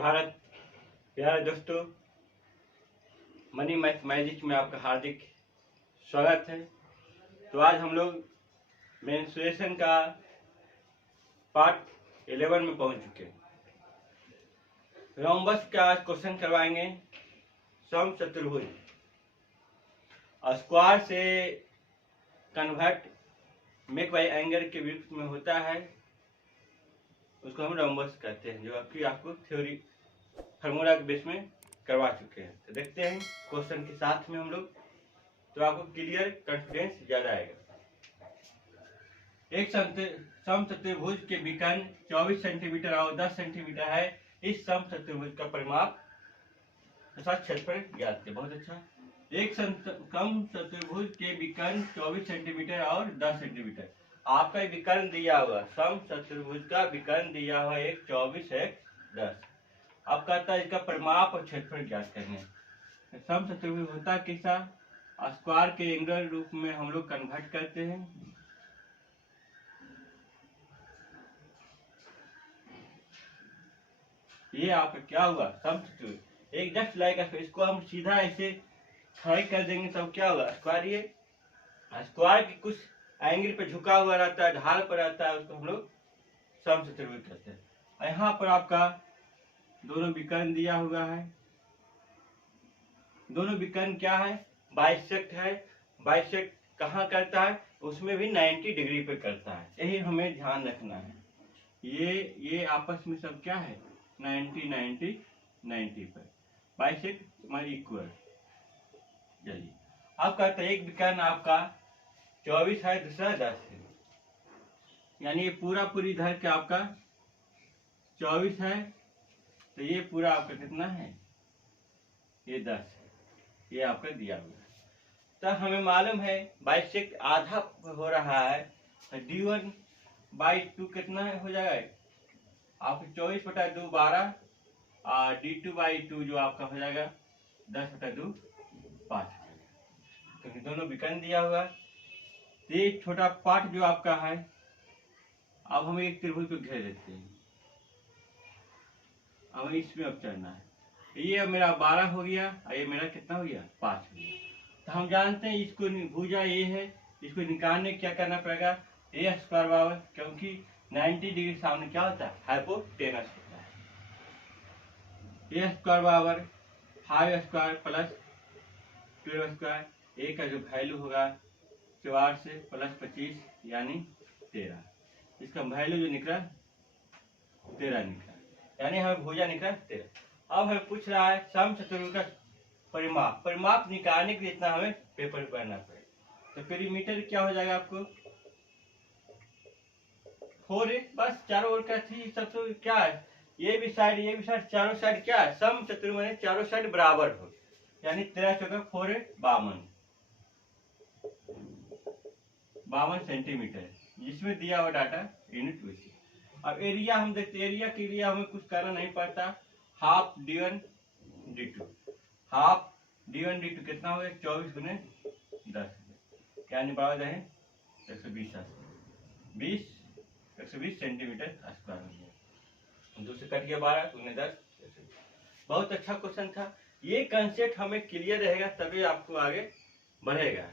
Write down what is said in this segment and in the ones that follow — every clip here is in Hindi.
भारत प्यारे दोस्तों, मनी मैथ मैजिक में आपका हार्दिक स्वागत है। तो आज हम लोग मेंस्ट्रुएशन का पार्ट 11 में पहुंच चुके हैं। रोम्बस का आज क्वेश्चन करवाएंगे। समचतुर्भुज स्क्वायर से कन्वर्ट मेक बाय एंगल के विपरीत में होता है, उसको हम रोम्बस कहते हैं, जो आपको थ्योरी फार्मूला के बेस में करवा चुके हैं। तो देखते हैं क्वेश्चन के साथ में हम लोग, तो आपको क्लियर कॉन्फिडेंस ज्यादा आएगा। एक समचतुर्भुज के विकर्ण 24 सेंटीमीटर और 10 सेंटीमीटर है। इस समचतुर्भुज का परिमाप तथा क्षेत्रफल ज्ञात है। बहुत अच्छा। एक समचतुर्भुज के विकर्ण 24 सेंटीमीटर और 10 सेंटीमीटर। आपका विकर्ण दिया हुआ समचतुर्भुज का विकर्ण दिया हुआ एक 24 एक 10। अब कहता है इसका परिमाप और क्षेत्रफल ज्ञात करने। समचतुर्भुज होता कैसा? स्क्वायर के एंगल रूप में हम लोग कन्वर्ट करते हैं। ये आपका क्या हुआ? समचतुर्भुज एक जस्ट लाइक इसको हम सीधा ऐसे खड़े कर देंगे तब क्या होगा? स्क्वायर। ये स्क्वायर की कुछ एंगल पे झुका हुआ रहता है, ढाल पर रहता है, उसको हम लोग समचतुर्भुज कहते हैं। यहाँ पर आपका दोनों विकर्ण दिया हुआ है। दोनों विकर्ण क्या है? बाइसेक्ट है। बाइसेक्ट कहाँ करता है? उसमें भी 90 डिग्री पे करता है। यही हमें ध्यान रखना है। ये आपस में सब क्या है? 90 पर बाइसेक्ट हमारी इक्वल। चलिए अब कहते हैं एक विकर्ण आपका 24 है, दूसरा 10 है, यानी ये पूरी इधर के आपका 24 है, तो ये पूरा आपका कितना है? ये 10 है। ये आपका दिया हुआ है। तो हमें मालूम है बाइसेक्ट आधा हो रहा है, d1/2 कितना हो जाएगा? आपको 24/2 12 और d2/2 जो आपका हो जाएगा 10/2 5, क्योंकि दोनों विकर्ण दिया हुआ है। ये छोटा पार्ट जो आपका है, अब हमें एक त्रिभुज को घेर देते हैं। अब इसमें अब चलना है। ये मेरा 12 हो गया और ये मेरा कितना हो गया? 5 हो गया। तो हम जानते हैं इसको भुजा ये है, इसको निकालने क्या करना पड़ेगा? ए स्क्वायर बराबर, क्योंकि 90 डिग्री सामने क्या होता है? हाइपोटेनस होता है। ए स्क्वायर बराबर 5 स्क्वायर प्लस 12 स्क्वायर। ए का जो वैल्यू होगा 4 से प्लस 25 यानी 13। इसका वैल्यू जो निकला 13 निकला, यानी हमें भुजा निकला 13। अब हमें पूछ रहा है समचतुर्भुज का परिमाप। परिमाप निकालने के लिए इतना हमें पेपर पे करना पड़ेगा। तो पेरीमीटर क्या हो जाएगा आपको? 4 बस चारों ओर का थी सब। तो क्या है? ये भी साइड चारों साइड क्या है? समचतुर्भुज में चारों साइड बराबर हो, यानी 13 चौका 4 52 सेंटीमीटर, जिसमें दिया हुआ डाटा यूनिट वैसी। अब एरिया हम देखते, एरिया के लिए हमें कुछ करना नहीं पड़ता। हाफ d1/d2, हाफ d1/d2 कितना हो गया? 24 गुने 10, यानी बराबर है 120 सेंटीमीटर स्क्वायर हो गया। दूसरे कट गया 12 गुने 10। बहुत अच्छा क्वेश्चन था। ये कंसेप्ट हमें क्लियर रहेगा तभी आपको आगे बढ़ेगा।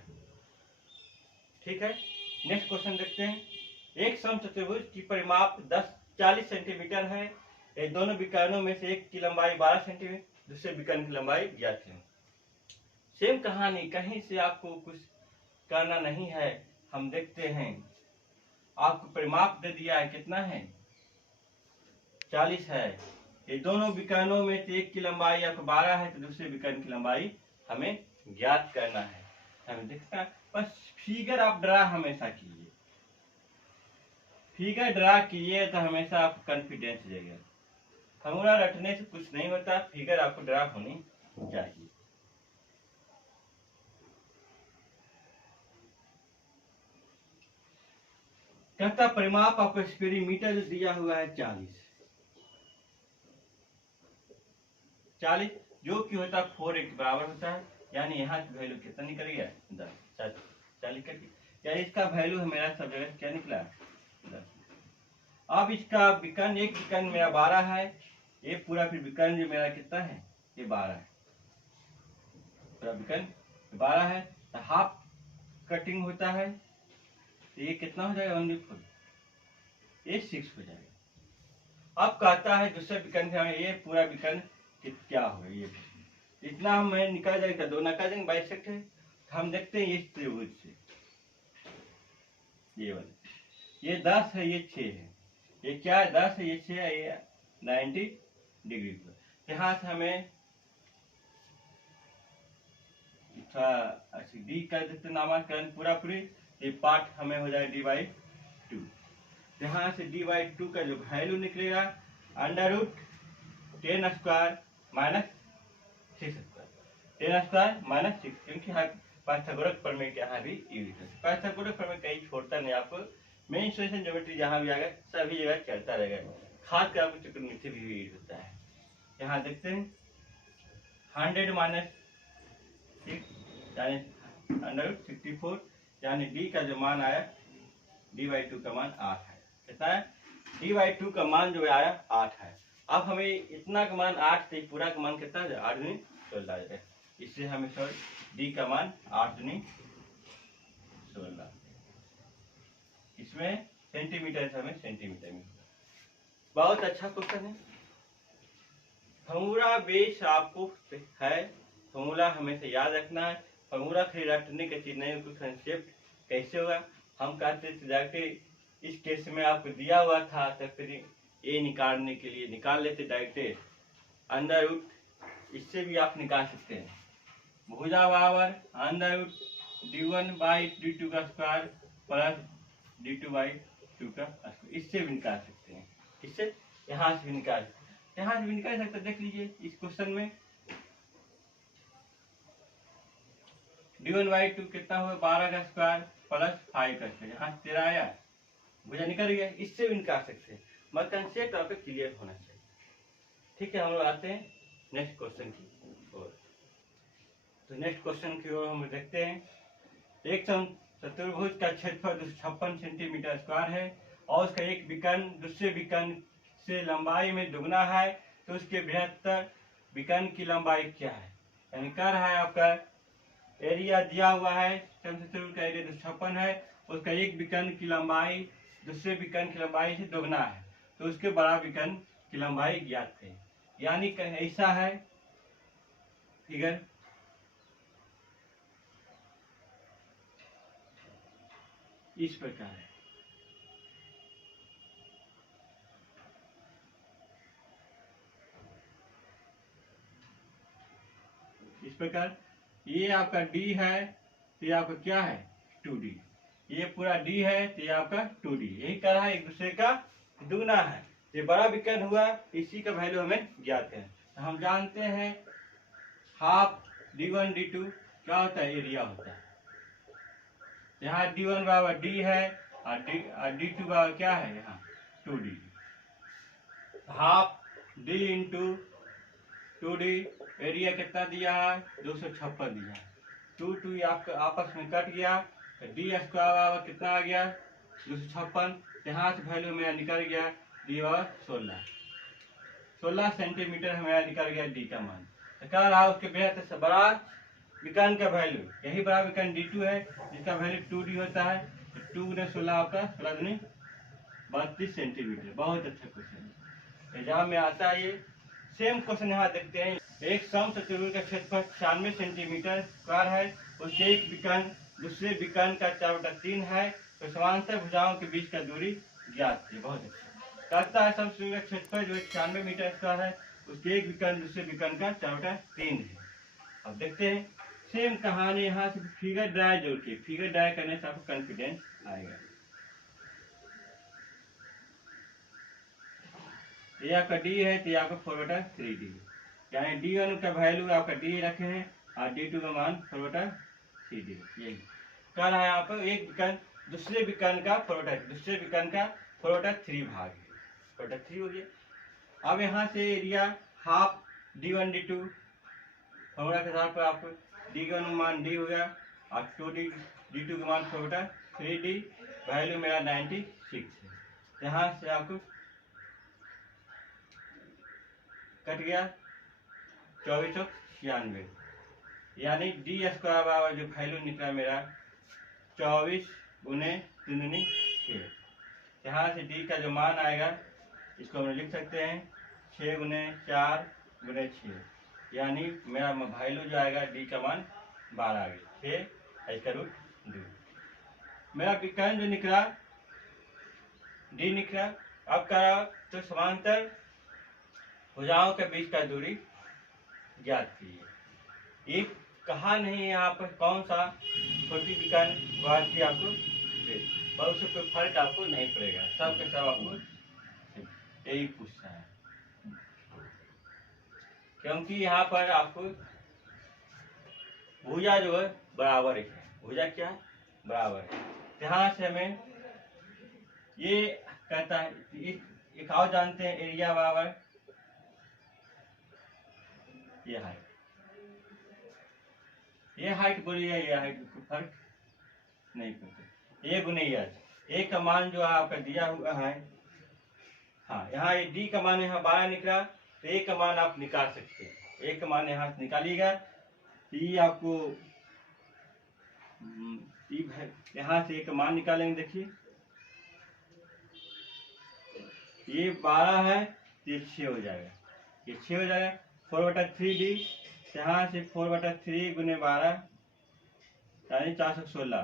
ठीक है, नेक्स्ट क्वेश्चन देखते हैं। एक समचतुर्भुज की परिमाप 40 सेंटीमीटर है। ये दोनों विकर्णों में से एक की लंबाई 12 सेंटीमीटर, दूसरे विकर्ण की लंबाई ज्ञात है। सेम कहानी, कहीं से आपको कुछ करना नहीं है। हम देखते हैं, आपको परिमाप दे दिया है, कितना है? 40 है। ये दोनों विकर्णों में से एक की लंबाई आपको 12 है, तो दूसरे विकर्ण की लंबाई हमें ज्ञात करना है। हमें देखता है, बस फिगर आप ड्रा हमेशा कीजिए। फिगर ड्रा किए तो हमेशा आपको कॉन्फिडेंस देगा। फॉर्मूला रटने से कुछ नहीं होता, फिगर आपको ड्रा होनी चाहिए। कहता परिमाप आपको पेरीमीटर जो दिया हुआ है 40 जो कि होता है 4 के बराबर होता है, यानी यहाँ की वैल्यू कितना निकल गया? 10। 40 करके, यानी इसका वैल्यू है मेरा सब जगह क्या निकला? 10। अब इसका विकर्ण, एक विकर्ण मेरा 12 है, ये पूरा फिर विकर्ण जो मेरा कितना है, ये 12 है, पूरा विकर्ण 12 है। तो हाफ कटिंग होता है तो ये कितना हो जाएगा, ओनली 4, ये 6 हो जाएगा। अब कहता है दूसरे विकर्ण का ये पूरा विकर्ण क्या होगा, ये इतना हमें निकाल जाएगा, दोनों निकाल देंगे, बाइसेक्ट है। हम देखते हैं इस त्रिभुज से, ये वाला, ये 10 है, ये 6 है, ये क्या है, 10 है, ये 6 है, ये 90 डिग्री पर। यहाँ से हमें डी कर देते नामकरण पूरा पूरी, ये पार्ट हमें हो जाएगा d/2। यहाँ से d/2 का जो वैल्यू निकलेगा √10² माइनस 6², 10² माइनस 6, क्योंकि पाइथागोरस प्रमेय के यहाँ भी यूज है। पाइथागोरस प्रमेय कहीं छोड़ता नहीं, आपको मेन सोल्यूशन ज्योमेट्री जहाँ भी आएगा सभी जगह चलता रहेगा, खास कर आपको त्रिकोणमिति भी यूज होता है। यहाँ देखते हैं 100 माइनस 6 यानी √64, यानी डी का जो मान आया d/2 का मान 8 है। कितना है, d/2 का मान जो आया 8 है। अब हमें इतना का मान 8 थे, पूरा का मान कितना है, 8 दूनी 16 है। इससे हमें डी का मान 8 दूनी 16, इसमें सेंटीमीटर से हमें सेंटीमीटर में। बहुत अच्छा क्वेश्चन है। फॉर्मूला बेस आपको है, फॉर्मूला हमेशा याद रखना है। फॉर्मूला फिर रटने का चीज नहीं, कुछ कंसेप्ट कैसे होगा हम कहते थे जाके, इस केस में आपको दिया हुआ था तो फिर ए निकालने के लिए निकाल लेते डायरेक्ट अंडर रूट, इससे भी आप निकाल सकते हैं। भुजा बराबर √d1/d2 का स्क्वायर प्लस d2/2 का स्क्वायर, इससे भी निकाल सकते हैं। इससे यहाँ से भी निकाल सकते हैं। देख लीजिए इस क्वेश्चन में d1/2 कितना हुआ, 12 का स्क्वायर प्लस 5 का स्क्वायर, यहाँ 13 आया, भुजा निकल गया, इससे भी निकाल सकते हैं। मगर कंसेप्ट आपको क्लियर होना चाहिए। ठीक है, हम लोग आते हैं नेक्स्ट क्वेश्चन की ओर। तो नेक्स्ट क्वेश्चन की ओर हम देखते हैं। एक चतुर्भुज का क्षेत्रफल 256 सेंटीमीटर स्क्वायर है और उसका एक विकर्ण दूसरे विकर्ण से लंबाई में दुगना है, तो उसके बृहत्तर विकर्ण की लंबाई क्या है। यानी कह रहा है आपका एरिया दिया हुआ है, चतुर्भुज का एरिया 256 है, उसका एक विकर्ण की लंबाई दूसरे विकर्ण की लंबाई से दोगुना है, तो उसके बड़ा विकर्ण की लंबाई ज्ञात है। यानी ऐसा है फिगर, इस प्रकार है। इस प्रकार ये आपका d है, तो ये आपका क्या है 2d, ये पूरा d है तो ये आपका 2d, यही कह रहा है एक दूसरे का दुगना है। ये बड़ा विकर्ण हुआ, इसी का वैल्यू हमें ज्ञात है। तो हम जानते हैं हाफ d1 d2 क्या होता है, एरिया होता है। यहाँ d1 बराबर d है और d2 बराबर क्या है, यहाँ 2d, half d into 2d, area कितना दिया है 256 दिया है, 2 आपका आपस में कट गया, डी स्क्वायर बराबर कितना आ गया 256, यहाँ से वैल्यू मेरा निकल गया डी बराबर 16 सेंटीमीटर हमारा निकल गया डी का मान। तो कह रहा उसके बेहद से बड़ा विकर्ण का वैल्यू, यही बड़ा विकर्ण d2 है जिसका वैल्यू 2d होता है, तो 2 × 16 आपका 32 सेंटीमीटर। बहुत अच्छा क्वेश्चन है, एग्जाम में आता है ये। सेम क्वेश्चन यहाँ देखते हैं। एक समचतुर्भुज का क्षेत्रफल 96 सेंटीमीटर स्क्वायर है, उसके एक विकर्ण दूसरे विकर्ण का 4/3 है, तो समांतर भुजाओं के बीच का दूरी ज्ञात है। बहुत अच्छा कहता है समचतुर्भुज का क्षेत्रफल जो 96 मीटर स्क्वायर है, उसके एक विकर्ण दूसरे विकर्ण का 4/3 है। अब देखते हैं सेम कहानी, यहाँ से फिगर ड्राई जोड़ के, फिगर ड्राई करने से आपको कॉन्फिडेंस आएगा। ये आपका डी है तो ये आपका 4/3d, यानी d1 का वैल्यू आपका d रखे हैं और d2 का मान 4/3d। यही कह रहा है यहाँ पर एक विकर्ण दूसरे विकर्ण का 4/3 भाग है, 4/3 हो गया। अब यहाँ से area half d1 d2 formula के साथ आपको d का मान d हो गया और 2d d2 का मान 4/3d, वैल्यू मेरा 96 है। यहाँ से आपको कट गया 2496, यानी डी स्क्वायर बराबर जो वैल्यू निकला मेरा 24 गुने 3 6। यहाँ से डी का जो मान आएगा इसको हम लिख सकते हैं 6 गुने 4 गुने 6, यानी मेरा वैल्यू जो आएगा डी का मान 12 आ गया, 6 इसका रूट 2। मेरा विकर्ण जो निकला डी निकला। अब करा तो समांतर भुजाओं के बीच का दूरी ज्ञात कीजिए। एक कहा नहीं है यहाँ पर कौन सा छोटी विकर्ण बात की आपको बहुत से कोई फर्क आपको नहीं पड़ेगा, सब के सब आपको यही पूछता है, क्योंकि यहाँ पर आपको भुजा जो है बराबर है। भुजा क्या है? बराबर है। यहाँ से हमें ये कहता है, एक और जानते हैं एरिया बराबर ये हाइट, ये हाइट बोलिए, ये हाइट फर्क नहीं पड़ता। ये गुने ए का मान जो आपका दिया हुआ है, हाँ यहाँ ये डी का मान यहाँ 12 निकला, तो ए का मान आप निकाल सकते हैं। ए का मान यहाँ से निकालिएगा, ये आपको यहाँ से ए का मान निकालेंगे। देखिए ये 12 है, ये 6 हो जाएगा, ये 6 हो जाएगा। 4/3D, यहाँ से 4/3 गुने 12 यानी 416।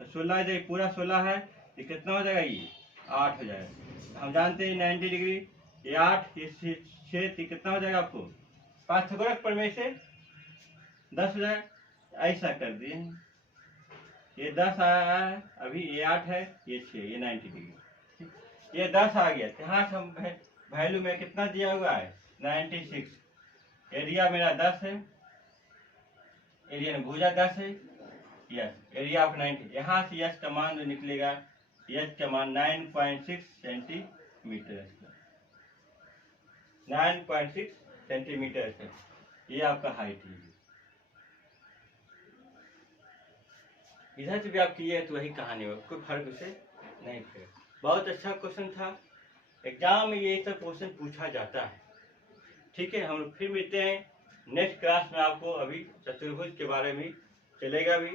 तो 16 जब पूरा 16 है तो कितना हो जाएगा? ये 8 हो जाएगा। हम जानते हैं 90 डिग्री, ये 8 ये 6 कितना हो जाएगा आपको? पाइथागोरस प्रमेय से 10 हो जाएगा। ऐसा कर दिए, ये 10 आया है, अभी ये 8 है, ये 6, ये 90 डिग्री, ये 10 आ गया। यहाँ से हम वैल्यू में कितना दिया हुआ है? 96। एरिया मेरा 10 है, एरिया में भुजा 10 है, यस एरिया ऑफ 90। यहाँ से यस का मान जो निकलेगा, यस का मान 9.6 सेंटीमीटर, 9.6 सेंटीमीटर है। ये आपका हाइट है। इधर से भी आप किए तो वही कहानी हो, कोई फर्क उसे नहीं पड़ेगा। बहुत अच्छा क्वेश्चन था, एग्जाम में ये सब क्वेश्चन पूछा जाता है। ठीक है, हम लोग फिर मिलते हैं नेक्स्ट क्लास में। आपको अभी चतुर्भुज के बारे में चलेगा भी।